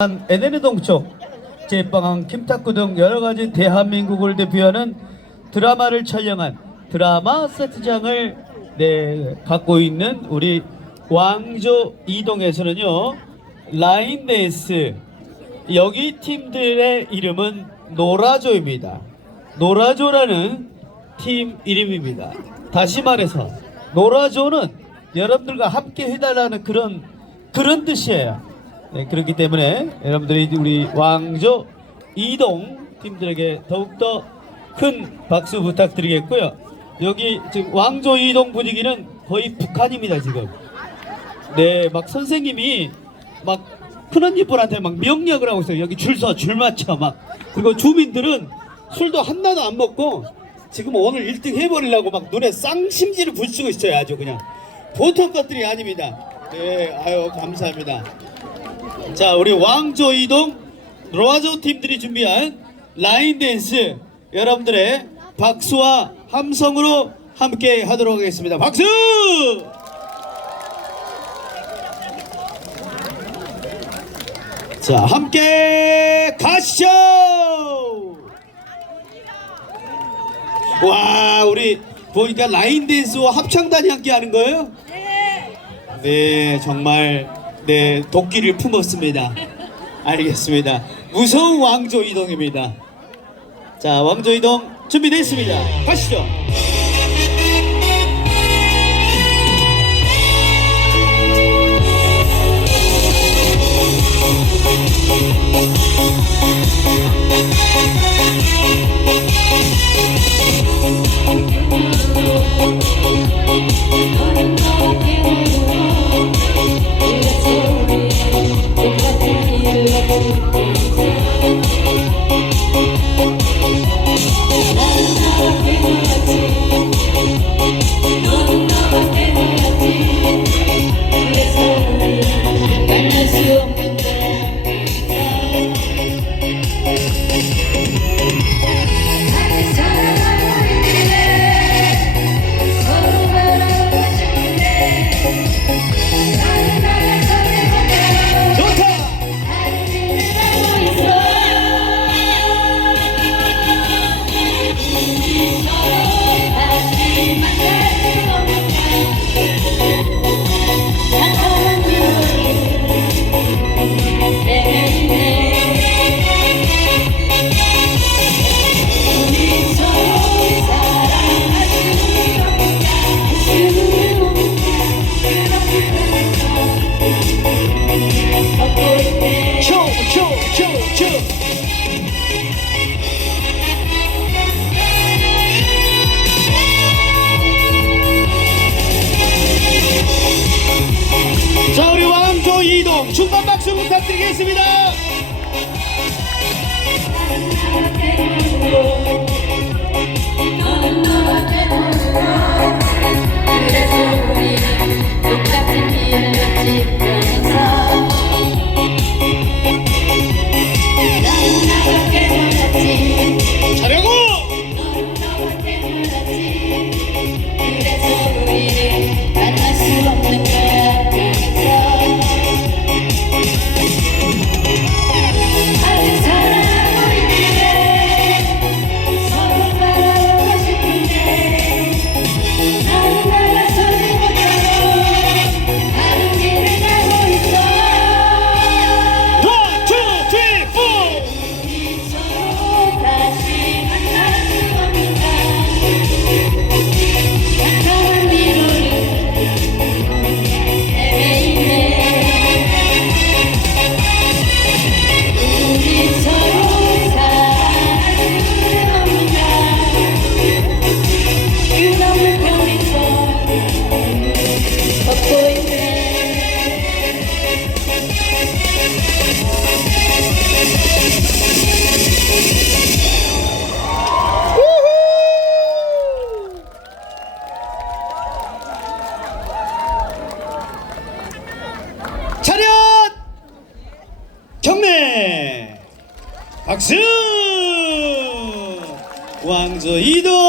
NN 동쪽, 제빵항, 김탁구 등 여러 가지 대한민국을 대표하는 드라마를 촬영한 드라마 세트장을 네, 갖고 있는 우리 왕조 이동에서는요 라인 댄스 여기 팀들의 이름은 노라조입니다. 노라조라는 팀 이름입니다. 다시 말해서 노라조는 여러분들과 함께 해달라는 그런 그런 뜻이에요. 네, 그렇기 때문에 여러분들이 우리 왕조 이동 팀들에게 더욱더 큰 박수 부탁드리겠고요. 여기 지금 왕조 이동 분위기는 거의 북한입니다 지금. 네, 막 선생님이 막 큰언니분한테 막 명령을 하고 있어요. 여기 줄 서, 줄 맞춰 막. 그리고 주민들은 술도 한나도 안 먹고 지금 오늘 1등 해버리려고 막 눈에 쌍심지를 부수고 있어요. 아주 그냥. 보통 것들이 아닙니다. 네, 아유, 감사합니다. 자, 우리 왕조 이동 로아조 팀들이 준비한 라인 댄스 여러분들의 박수와 함성으로 함께 하도록 하겠습니다. 박수! 자, 함께 가시죠! 와, 우리 보니까 라인 댄스와 합창단이 함께 하는 거예요? 네, 정말 네 도끼를 품었습니다. 알겠습니다. 무서운 왕조 이동입니다. 자, 왕조 이동 준비됐습니다. 가시죠. 좋다. 부탁드리겠습니다. 박수! 왕조 이동!